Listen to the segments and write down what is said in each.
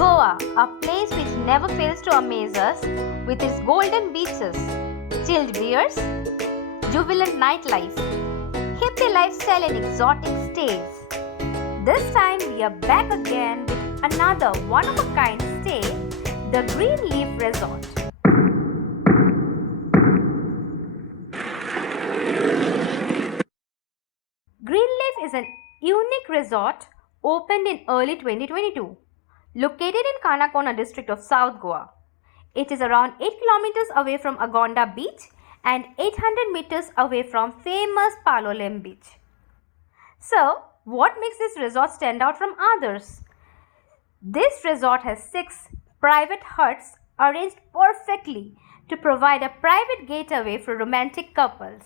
Goa, a place which never fails to amaze us with its golden beaches, chilled beers, jubilant nightlife, hippie lifestyle and exotic stays. This time we are back again with another one-of-a-kind stay, the Greenleaf Resort. Greenleaf is an unique resort opened in early 2022, located in Kanakona district of South Goa. It is around 8 kilometers away from Agonda Beach and 800 meters away from famous Palolem Beach. So, what makes this resort stand out from others? This resort has 6 private huts arranged perfectly to provide a private getaway for romantic couples.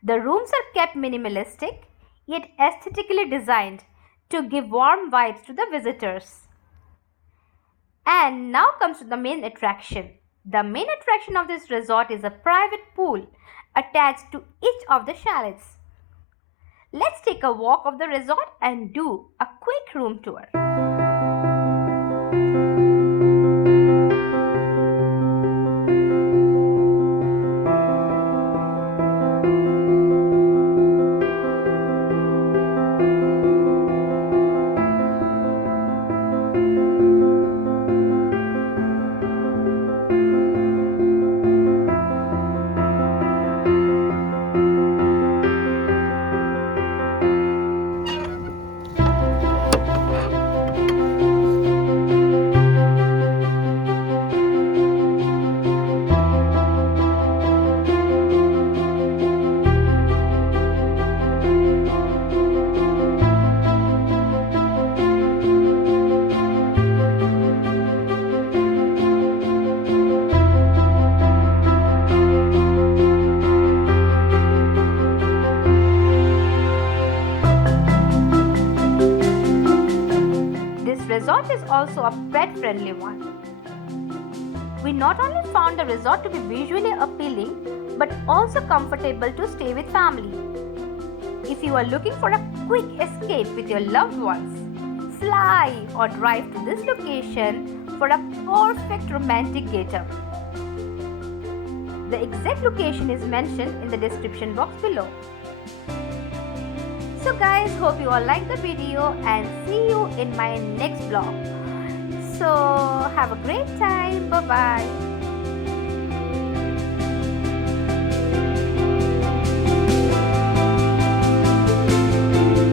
The rooms are kept minimalistic yet aesthetically designed to give warm vibes to the visitors. And now comes to the main attraction. The main attraction of this resort is a private pool attached to each of the chalets. Let's take a walk of the resort and do a quick room tour. Resort is also a pet-friendly one. We not only found the resort to be visually appealing but also comfortable to stay with family. If you are looking for a quick escape with your loved ones, fly or drive to this location for a perfect romantic getaway. The exact location is mentioned in the description box below. So guys, hope you all like the video and see you in my next vlog. So have a great time. Bye bye.